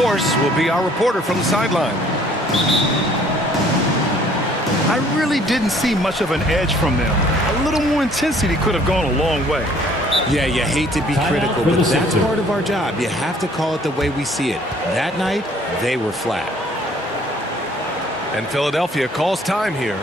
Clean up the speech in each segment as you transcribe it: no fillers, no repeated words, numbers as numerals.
LaForce will be our reporter from the sideline. I really didn't see much of an edge from them. A little more intensity could have gone a long way. Yeah, you hate to be critical, but that's part of our job. You have to call it the way we see it. That night, they were flat. And Philadelphia calls time here.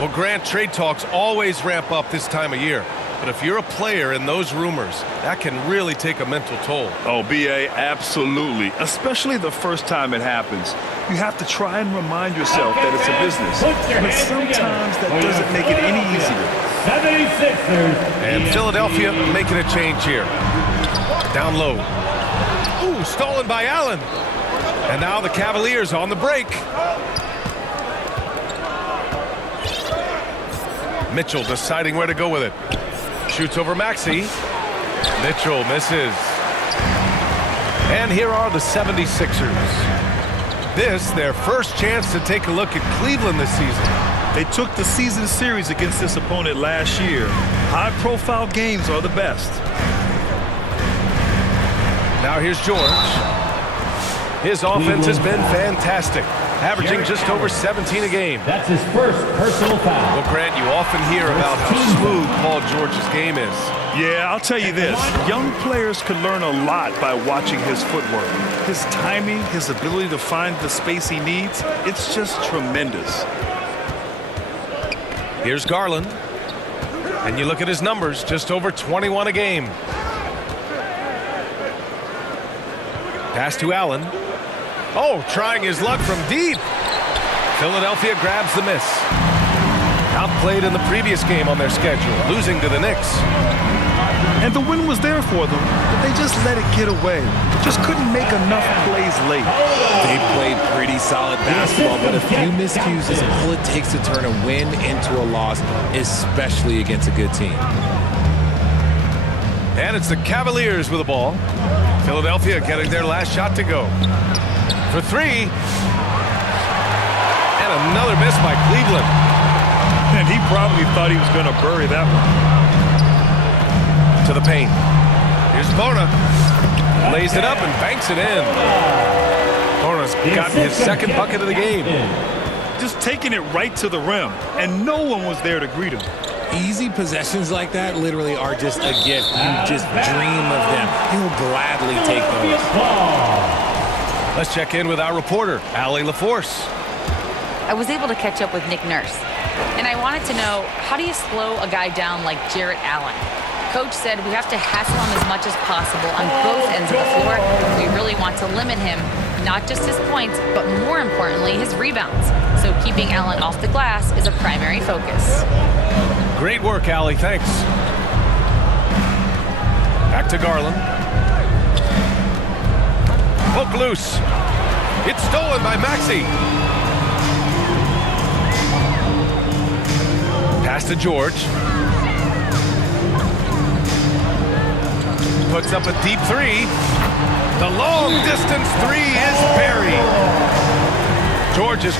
Well, Grant, trade talks always ramp up this time of year. But if you're a player in those rumors, that can really take a mental toll. Oh, B.A., absolutely. Especially the first time it happens. You have to try and remind yourself that it's a business. But sometimes that doesn't make it any easier. 76ers. And Philadelphia making a change here. Down low. Ooh, stolen by Allen. And now the Cavaliers on the break. Mitchell deciding where to go with it. Shoots over Maxey. Mitchell misses. And here are the 76ers. This, their first chance to take a look at Cleveland this season. They took the season series against this opponent last year. High-profile games are the best. Now here's George. His offense has been fantastic, averaging just over 17 a game. That's his first personal foul. Well, Grant, you often hear about how smooth Paul George's game is. Yeah, I'll tell you this. Young players can learn a lot by watching his footwork. His timing, his ability to find the space he needs, it's just tremendous. Here's Garland. And you look at his numbers, just over 21 a game. Pass to Allen. Oh, trying his luck from deep. Philadelphia grabs the miss. Outplayed in the previous game on their schedule, losing to the Knicks. And the win was there for them, but they just let it get away. Just couldn't make enough plays late. They played pretty solid basketball, but a few miscues is all it takes to turn a win into a loss, especially against a good team. And it's the Cavaliers with the ball. Philadelphia getting their last shot to go. For three. And another miss by Cleveland. And he probably thought he was going to bury that one. To the paint. Here's Bona. Lays it up and banks it in. Bona's got his second bucket of the game. Just taking it right to the rim, and no one was there to greet him. Easy possessions like that literally are just a gift. You just dream of them. He'll gladly take those. Let's check in with our reporter, Allie LaForce. I was able to catch up with Nick Nurse, and I wanted to know, how do you slow a guy down like Jarrett Allen? Coach said we have to hassle him as much as possible on both ends of the floor. We really want to limit him, not just his points, but more importantly, his rebounds. So keeping Allen off the glass is a primary focus. Great work, Allie. Thanks. Back to Garland. Hook loose. It's stolen by Maxey. Pass to George. Puts up a deep three. The long distance three is buried. George is...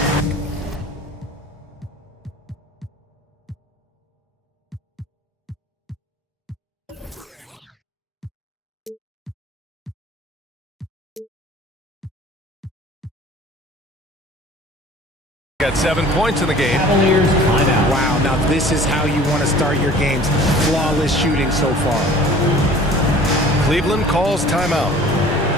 Got 7 points in the game. Cavaliers timeout. Wow, now this is how you want to start your games. Flawless shooting so far. Cleveland calls timeout.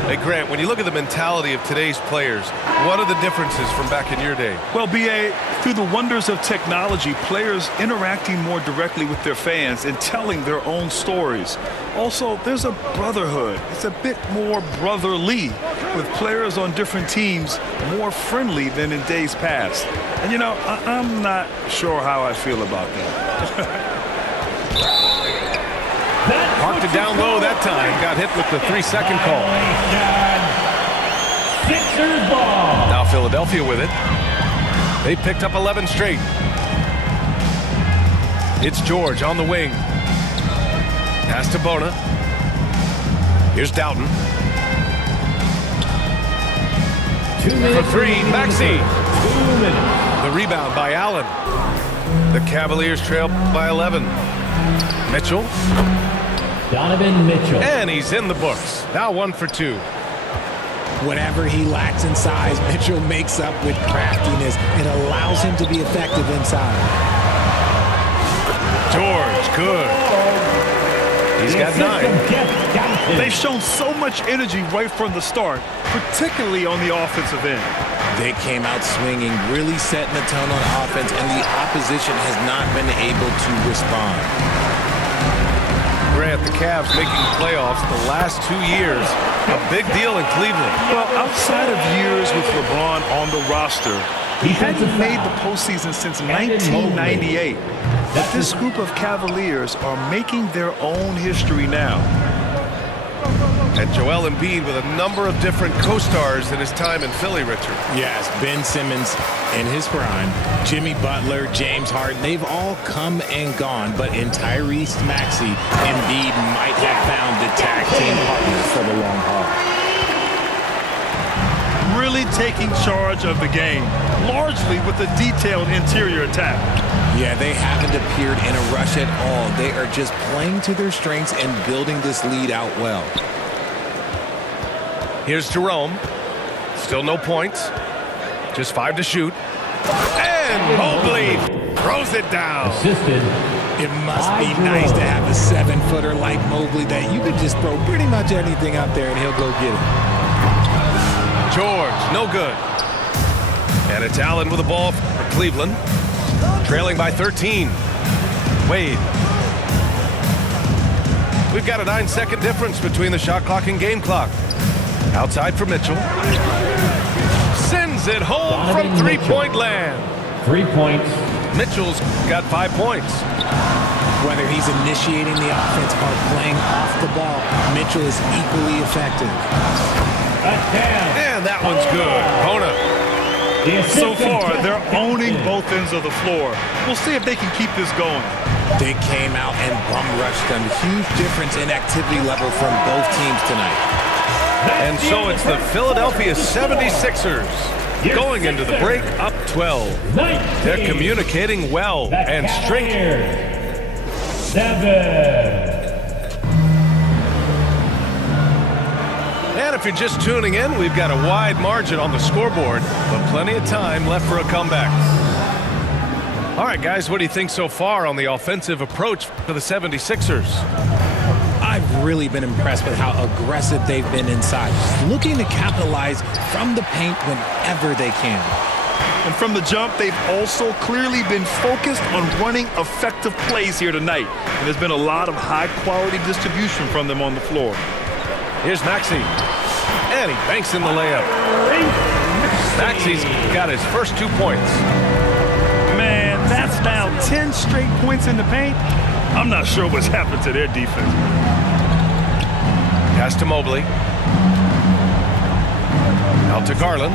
Hey, Grant, when you look at the mentality of today's players, what are the differences from back in your day? Well, B.A., through the wonders of technology, players interacting more directly with their fans and telling their own stories. Also, there's a brotherhood. It's a bit more brotherly, with players on different teams more friendly than in days past. And, you know, I'm not sure how I feel about that. Parked it down low that time. Got hit with the 3-second call. Sixers ball. Now Philadelphia with it. They picked up 11 straight. It's George on the wing. Pass to Bona. Here's Doughton. 2 minutes. For three, Maxey. 2 minutes. The rebound by Allen. The Cavaliers trail by 11. Mitchell. Donovan Mitchell. And he's in the books. Now 1 for 2. Whatever he lacks in size, Mitchell makes up with craftiness. It allows him to be effective inside. George, good. He's got 9. They've shown so much energy right from the start, particularly on the offensive end. They came out swinging, really setting the tone on offense, and the opposition has not been able to respond. Grant, the Cavs making the playoffs the last 2 years. A big deal in Cleveland. Well, outside of years with LeBron on the roster, he hadn't made the postseason since 1998. But this group of Cavaliers are making their own history now. And Joel Embiid with a number of different co-stars in his time in Philly, Richard. Yes, Ben Simmons in his prime, Jimmy Butler, James Harden, they've all come and gone. But in Tyrese Maxey, Embiid might have found the tag team partner for the long haul. Really taking charge of the game, largely with a detailed interior attack. Yeah, they haven't appeared in a rush at all. They are just playing to their strengths and building this lead out well. Here's Jerome. Still no points. Just 5 to shoot. And Mobley throws it down. Assisted. It must be nice to have a 7-footer like Mobley that you could just throw pretty much anything up there and he'll go get it. George, no good. And it's Allen with the ball for Cleveland. Trailing by 13. Wade. We've got a 9-second difference between the shot clock and game clock. Outside for Mitchell. Sends it home from three-point land. 3 points. Mitchell's got 5 points. Whether he's initiating the offense or playing off the ball, Mitchell is equally effective. And that one's good. Bona. So far, they're owning both ends of the floor. We'll see if they can keep this going. They came out and bum rushed them. Huge difference in activity level from both teams tonight. And so it's the Philadelphia 76ers going into the break up 12. They're communicating well and straight. 7. And if you're just tuning in, we've got a wide margin on the scoreboard, but plenty of time left for a comeback. All right, guys, what do you think so far on the offensive approach for the 76ers? I've really been impressed with how aggressive they've been inside, looking to capitalize from the paint whenever they can. And from the jump, they've also clearly been focused on running effective plays here tonight. And there's been a lot of high-quality distribution from them on the floor. Here's Maxey. And he banks in the layup. Maxey's got his first 2 points. Man, that's now 10 straight points in the paint. I'm not sure what's happened to their defense. Pass to Mobley. Out to Garland.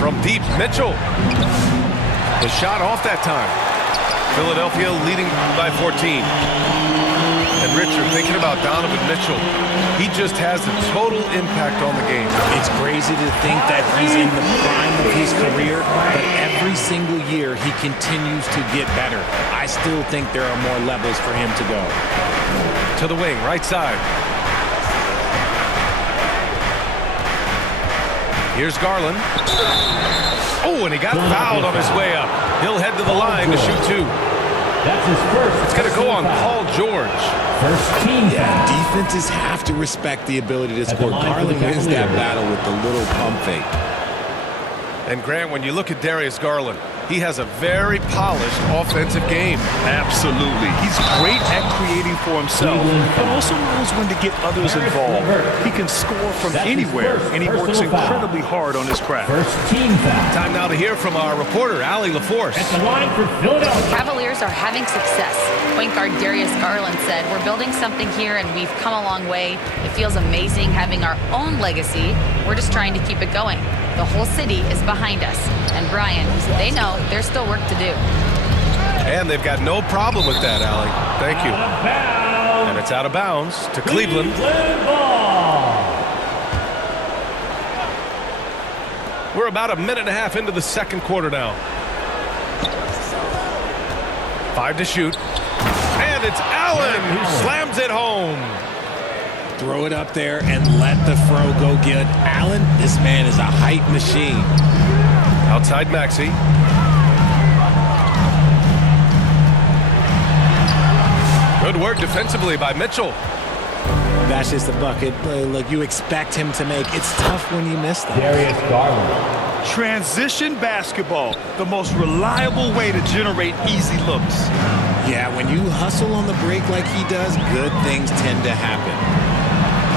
From deep, Mitchell. The shot off that time. Philadelphia leading by 14. And Richard, thinking about Donovan Mitchell, he just has a total impact on the game. It's crazy to think that he's in the prime of his career, but every single year he continues to get better. I still think there are more levels for him to go. To the wing, right side. Here's Garland. Oh, and he got fouled on his way up. He'll head to the line to shoot 2. That's his first. It's going to go on Paul George. First team foul. Defenses have to respect the ability to score. Garland wins that battle with the little pump fake. And Grant, when you look at Darius Garland, he has a very polished offensive game. Absolutely. He's great at creating for himself, but also knows when to get others involved. He can score from anywhere, and he works incredibly hard on his craft. First team foul. Time now to hear from our reporter, Allie LaForce. At the line for Philadelphia. Cavaliers are having success. Point guard Darius Garland said, "We're building something here and we've come a long way. It feels amazing having our own legacy. We're just trying to keep it going. The whole city is behind us." And Brian, they know there's still work to do. And they've got no problem with that, Allie. Thank you. And it's out of bounds to Cleveland. We're about a minute and a half into the second quarter now. 5 to shoot. And it's Allen who slams it home. throw it up there and let the throw go get Allen. This man is a height machine. Outside Maxey. Good work defensively by Mitchell. That's just a bucket. Look, you expect him to make. It's tough when you miss them. Darius Garland. Transition basketball, the most reliable way to generate easy looks. Yeah, when you hustle on the break like he does, good things tend to happen.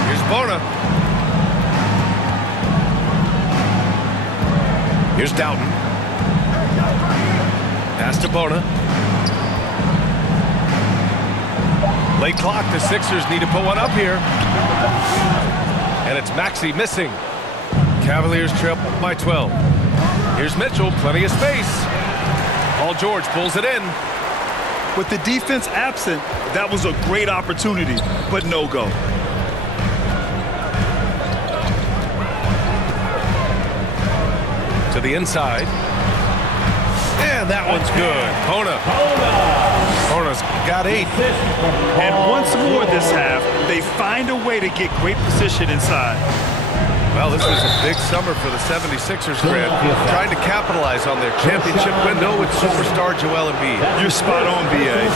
Here's Bona. Here's Doughton. Pass to Bona. Late clock. The Sixers need to put one up here. And it's Maxey missing. Cavaliers trail by 12. Here's Mitchell. Plenty of space. Paul George pulls it in. With the defense absent, that was a great opportunity, but no go. To the inside. And that one's good. Bona's got 8. And once more this half, they find a way to get great position inside. Well, this is a big summer for the 76ers, Grant, trying to capitalize on their championship window with superstar Joel Embiid. You're spot on, B.A.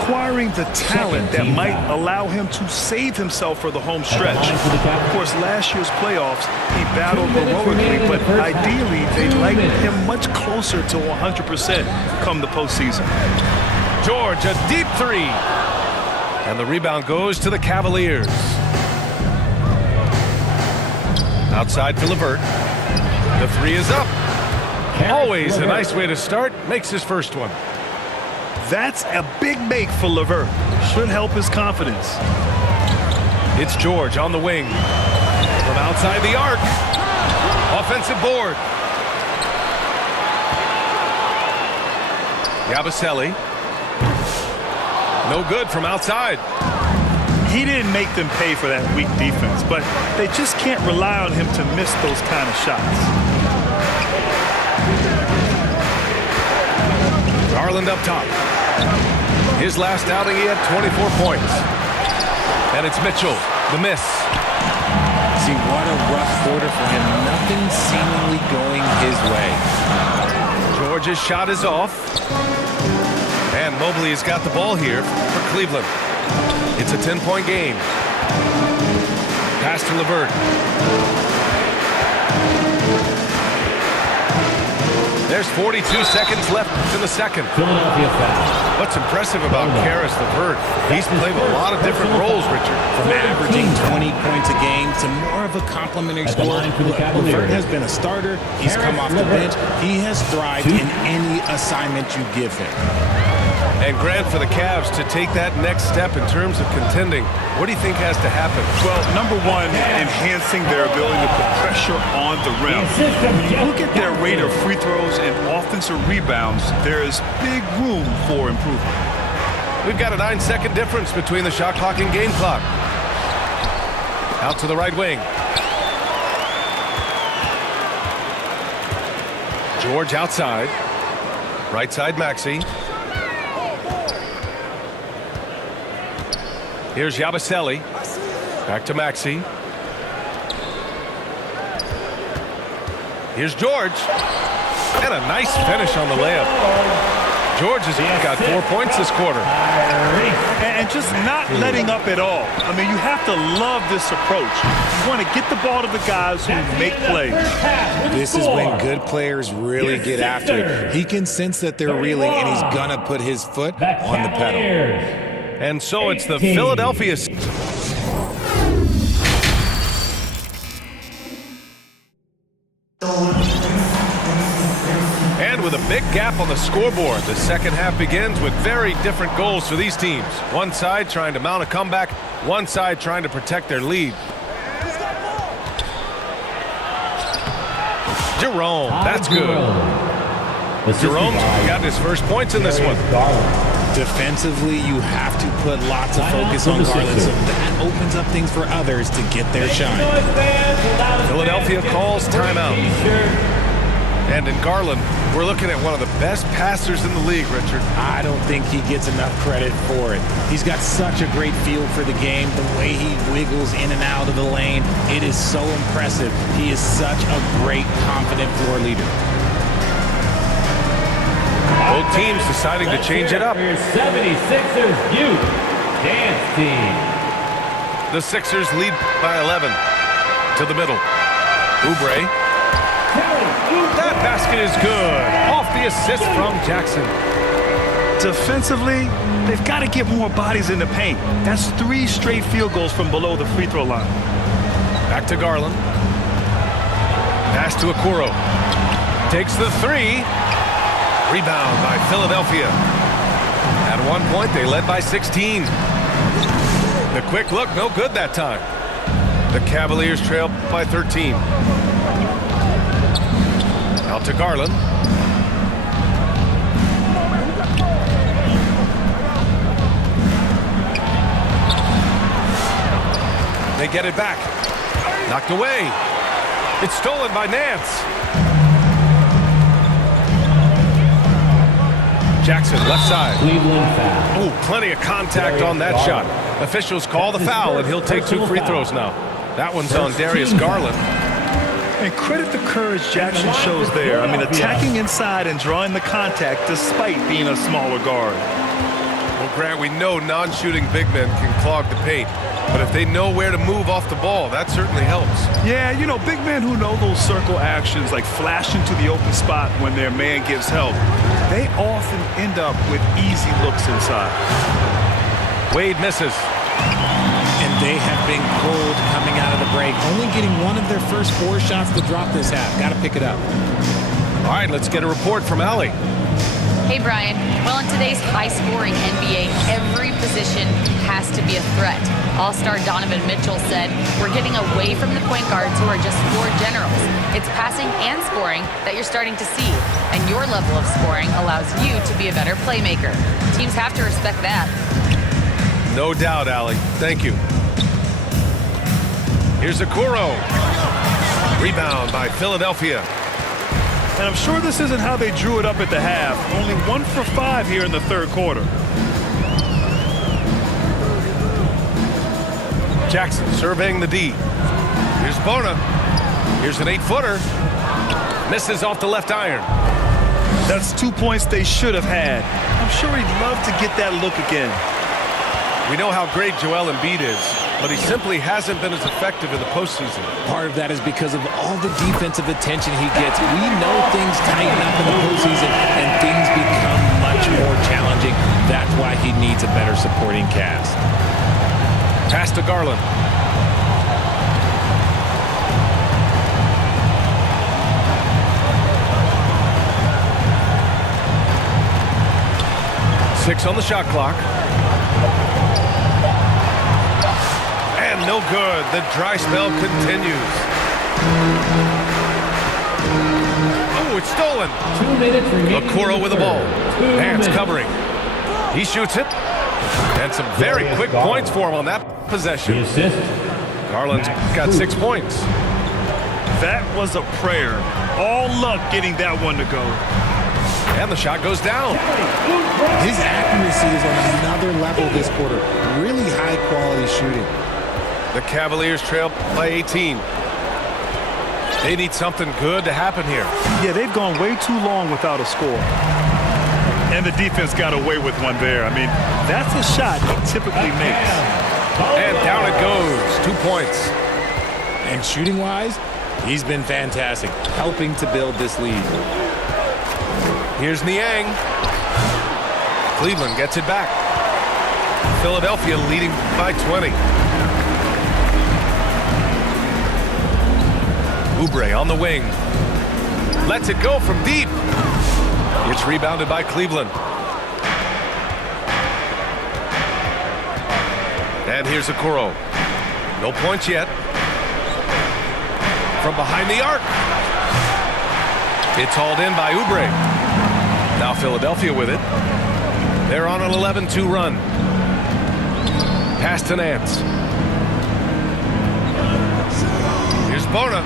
Acquiring the talent that might allow him to save himself for the home stretch. Of course, last year's playoffs, he battled heroically, but ideally, they'd like him much closer to 100% come the postseason. George, a deep 3. And the rebound goes to the Cavaliers. Outside for LeVert. The 3 is up. Always a nice way to start. Makes his first one. That's a big make for LeVert. Should help his confidence. It's George on the wing. From outside the arc. Offensive board. Yabusele. No good from outside. He didn't make them pay for that weak defense, but they just can't rely on him to miss those kind of shots. Garland up top. His last outing, he had 24 points. And it's Mitchell, the miss. See, what a rough quarter for him. Nothing seemingly going his way. George's shot is off. And Mobley has got the ball here for Cleveland. It's a 10-point game. Pass to LeVert. There's 42 seconds left in the second. Philadelphia foul. What's impressive about Karis LeVert, he's played a lot of different roles, Richard. From averaging 20 points a game to more of a complimentary At the scorer, line for the Cavaliers. LeVert has been a starter. He's come off the bench. He has thrived in any assignment you give him. And Grant, for the Cavs to take that next step in terms of contending, what do you think has to happen? Well, number one, enhancing their ability to put pressure on the rim. When you look at their rate of free throws and offensive rebounds, there is big room for improvement. We've got a 9-second difference between the shot clock and game clock. Out to the right wing. George outside. Right side Maxey. Here's Yabusele. Back to Maxey. Here's George. And a nice finish on the layup. George has got 4 points this quarter. And just not letting up at all. I mean, you have to love this approach. You want to get the ball to the guys who make plays. This is when good players really get after it. He can sense that they're reeling, and he's going to put his foot on the pedal. And so it's the Philadelphia. And with a big gap on the scoreboard, the second half begins with very different goals for these teams. One side trying to mount a comeback, one side trying to protect their lead. Jerome, that's good. Jerome's got his first points in this one. Defensively, you have to put lots of focus on Garland, so that opens up things for others to get their shine. Philadelphia calls timeout. And in Garland, we're looking at one of the best passers in the league, Richard. I don't think he gets enough credit for it. He's got such a great feel for the game, the way he wiggles in and out of the lane. It is so impressive. He is such a great, confident floor leader. Both teams deciding to change it up. 76ers youth dance team. The Sixers lead by 11. To the middle. Oubre. That basket is good. Off the assist from Jackson. Defensively, they've got to get more bodies in the paint. That's 3 straight field goals from below the free throw line. Back to Garland. Pass to Okoro. Takes the 3. Rebound by Philadelphia. At one point, they led by 16. The quick look, no good that time. The Cavaliers trail by 13. Out to Garland. They get it back. Knocked away. It's stolen by Nance. Jackson, left side. Cleveland foul. Oh, plenty of contact on that shot. Officials call the foul, and he'll take 2 free throws now. That one's on Darius Garland. And credit the courage Jackson shows there. I mean, attacking inside and drawing the contact despite being a smaller guard. Well, Grant, we know non-shooting big men can clog the paint, but if they know where to move off the ball, that certainly helps. Yeah, you know, big men who know those circle actions, like flashing to the open spot when their man gives help, they often end up with easy looks inside. Wade misses. And they have been cold coming out of the break, only getting one of their first 4 shots to drop this half. Got to pick it up. All right, let's get a report from Allie. Hey, Brian. Well, in today's high-scoring NBA, every position has to be a threat. All-star Donovan Mitchell said, "We're getting away from the point guards who are just floor generals. It's passing and scoring that you're starting to see, and your level of scoring allows you to be a better playmaker. Teams have to respect that." No doubt, Allie. Thank you. Here's Okoro. Rebound by Philadelphia. And I'm sure this isn't how they drew it up at the half. Only 1 for 5 here in the third quarter. Jackson surveying the D. Here's Bona. Here's an 8-footer. Misses off the left iron. That's 2 points they should have had. I'm sure he'd love to get that look again. We know how great Joel Embiid is, but he simply hasn't been as effective in the postseason. Part of that is because of all the defensive attention he gets. We know things tighten up in the postseason and things become much more challenging. That's why he needs a better supporting cast. Pass to Garland. Six on the shot clock. And no good. The dry spell continues. Oh, it's stolen. 2 minutes remaining. Okoro with the ball. Hands covering. He shoots it. And some very quick points for him on that possession. The assist. Garland's got 6 points. That was a prayer. All luck getting that one to go. And the shot goes down. His accuracy is on another level this quarter. Really high quality shooting. The Cavaliers trail by 18. They need something good to happen here. Yeah, they've gone way too long without a score. And the defense got away with one there. I mean, that's a shot he typically makes. And down it goes. 2 points. And shooting-wise, he's been fantastic, helping to build this lead. Here's Niang. Cleveland gets it back. Philadelphia leading by 20. Oubre on the wing. Lets it go from deep. It's rebounded by Cleveland. And here's Okoro. No points yet. From behind the arc. It's hauled in by Oubre. Now Philadelphia with it. They're on an 11-2 run. Pass to Nance. Here's Bona.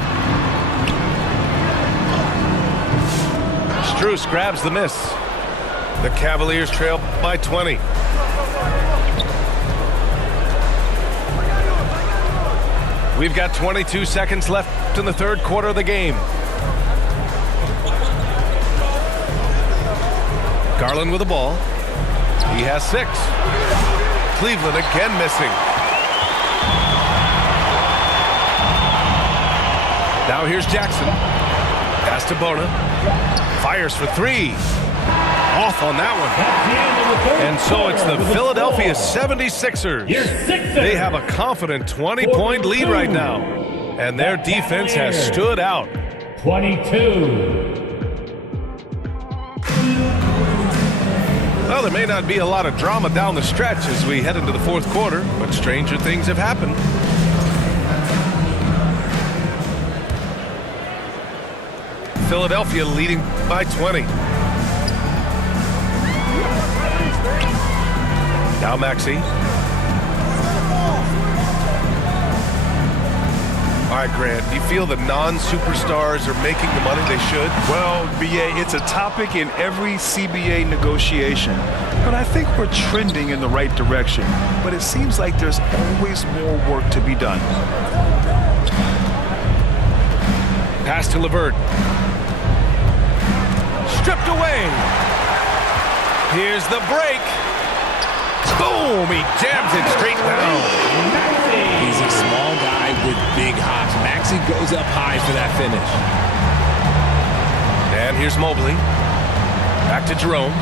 Bruce grabs the miss. The Cavaliers trail by 20. We've got 22 seconds left in the third quarter of the game. Garland with the ball. He has 6. Cleveland again missing. Now here's Jackson. Pass to Bona. Fires for 3. Off on that one. And so it's the Philadelphia 76ers. They have a confident 20-point lead right now. And their defense has stood out. 22. Well, there may not be a lot of drama down the stretch as we head into the fourth quarter, but stranger things have happened. Philadelphia leading by 20. Now Maxey. All right, Grant, do you feel the non-superstars are making the money they should? Well, BA, it's a topic in every CBA negotiation. But I think we're trending in the right direction. But it seems like there's always more work to be done. Pass to LeVert. Stripped away. Here's the break. Boom! He jams it straight down. He's a small guy with big hops. Maxey goes up high for that finish. And here's Mobley. Back to Jerome.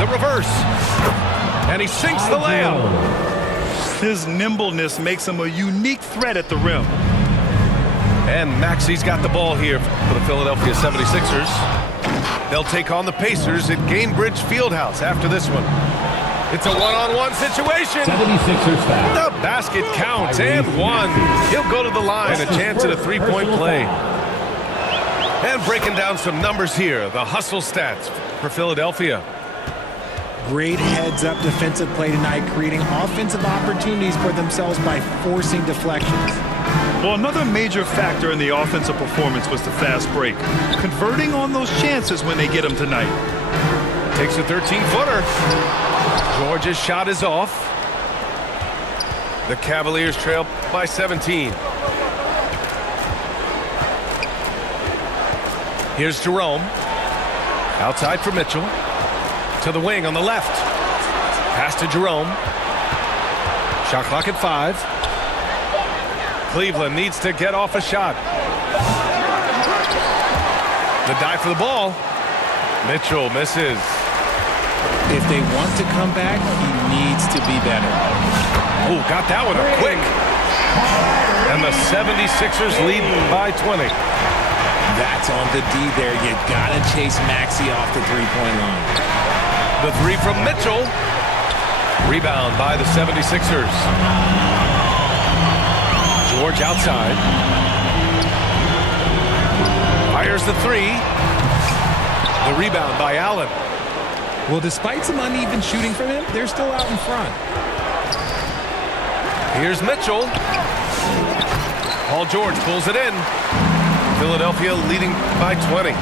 The reverse. And he sinks the layup. His nimbleness makes him a unique threat at the rim. And Maxey's got the ball here for the Philadelphia 76ers. They'll take on the Pacers at Gainbridge Fieldhouse after this one. It's a one-on-one situation. 76ers foul. The basket counts and 1. He'll go to the line, a chance at a three-point play. And breaking down some numbers here, the hustle stats for Philadelphia. Great heads-up defensive play tonight, creating offensive opportunities for themselves by forcing deflections. Well, another major factor in the offensive performance was the fast break. Converting on those chances when they get them tonight. Takes a 13-footer. George's shot is off. The Cavaliers trail by 17. Here's Jerome. Outside for Mitchell. To the wing on the left. Pass to Jerome. Shot clock at 5. Cleveland needs to get off a shot. The dive for the ball. Mitchell misses. If they want to come back, he needs to be better. Oh, got that one up quick. And the 76ers lead by 20. That's on the D there. You gotta chase Maxey off the three-point line. The 3 from Mitchell. Rebound by the 76ers. George outside. Fires the 3. The rebound by Allen. Well, despite some uneven shooting from him, they're still out in front. Here's Mitchell. Paul George pulls it in. Philadelphia leading by 20.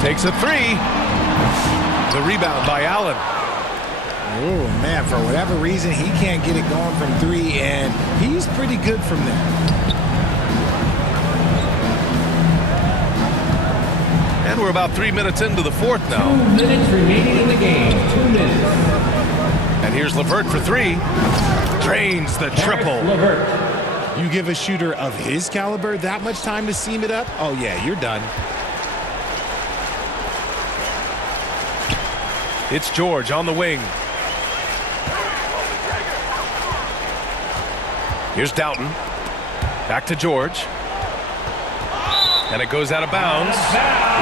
Takes a 3. The rebound by Allen. Oh, man, for whatever reason, he can't get it going from 3, and he's pretty good from there. And we're about 3 minutes into the fourth now. 2 minutes remaining in the game. 2 minutes. And here's LeVert for 3. Drains the triple. LeVert. You give a shooter of his caliber that much time to seam it up? Oh, yeah, you're done. It's George on the wing. Here's Doughton. Back to George. And it goes out of bounds.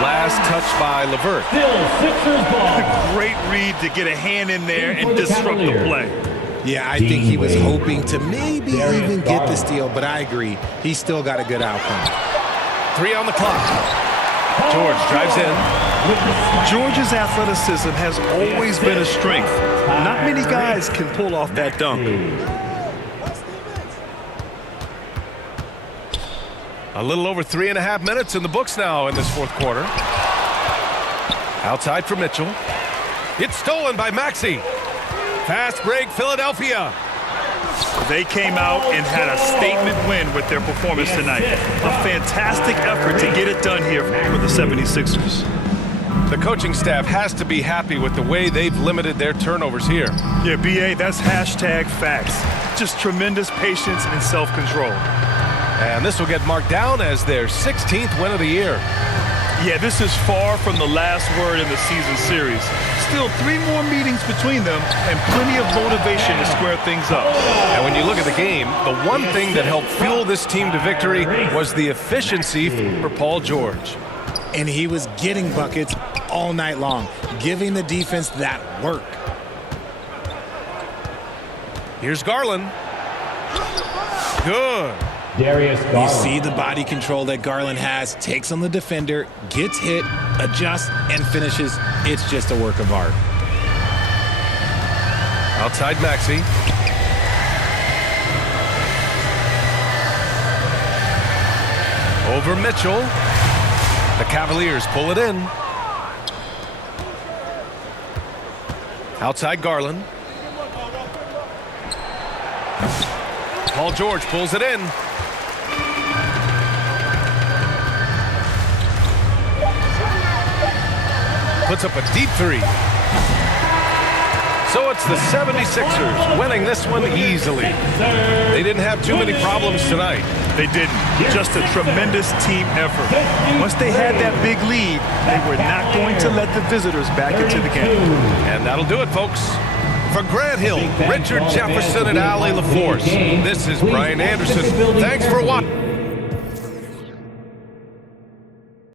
Last touch by LeVert. Still Sixers ball. Great read to get a hand in there and disrupt the play. Yeah, I think he was hoping to maybe even get the steal, but I agree. He's still got a good outcome. 3 on the clock. George drives in. Georgia's athleticism has always been a strength. Not many guys can pull off that dunk. A little over 3.5 minutes in the books now in this fourth quarter. Outside for Mitchell. It's stolen by Maxey. Fast break, Philadelphia. They came out and had a statement win with their performance tonight. A fantastic effort to get it done here for the 76ers. The coaching staff has to be happy with the way they've limited their turnovers here. Yeah, B.A., that's hashtag facts. Just tremendous patience and self-control. And this will get marked down as their 16th win of the year. Yeah, this is far from the last word in the season series. Still 3 more meetings between them and plenty of motivation to square things up. And when you look at the game, the one thing that helped fuel this team to victory was the efficiency for Paul George. And he was getting buckets all night long, giving the defense that work. Here's Garland. Good. Darius You Garland. see the body control that Garland has, takes on the defender, gets hit, adjusts, and finishes. It's just a work of art. Outside Maxey. Over Mitchell. The Cavaliers pull it in. Outside Garland. Paul George pulls it in. Puts up a deep three. So it's the 76ers winning this one easily. They didn't have too many problems tonight. They didn't. Just a tremendous team effort. Once they had that big lead, they were not going to let the visitors back into the game. And that'll do it, folks. For Grant Hill, Richard Jefferson, and Allie LaForce, this is Brian Anderson. Thanks for watching.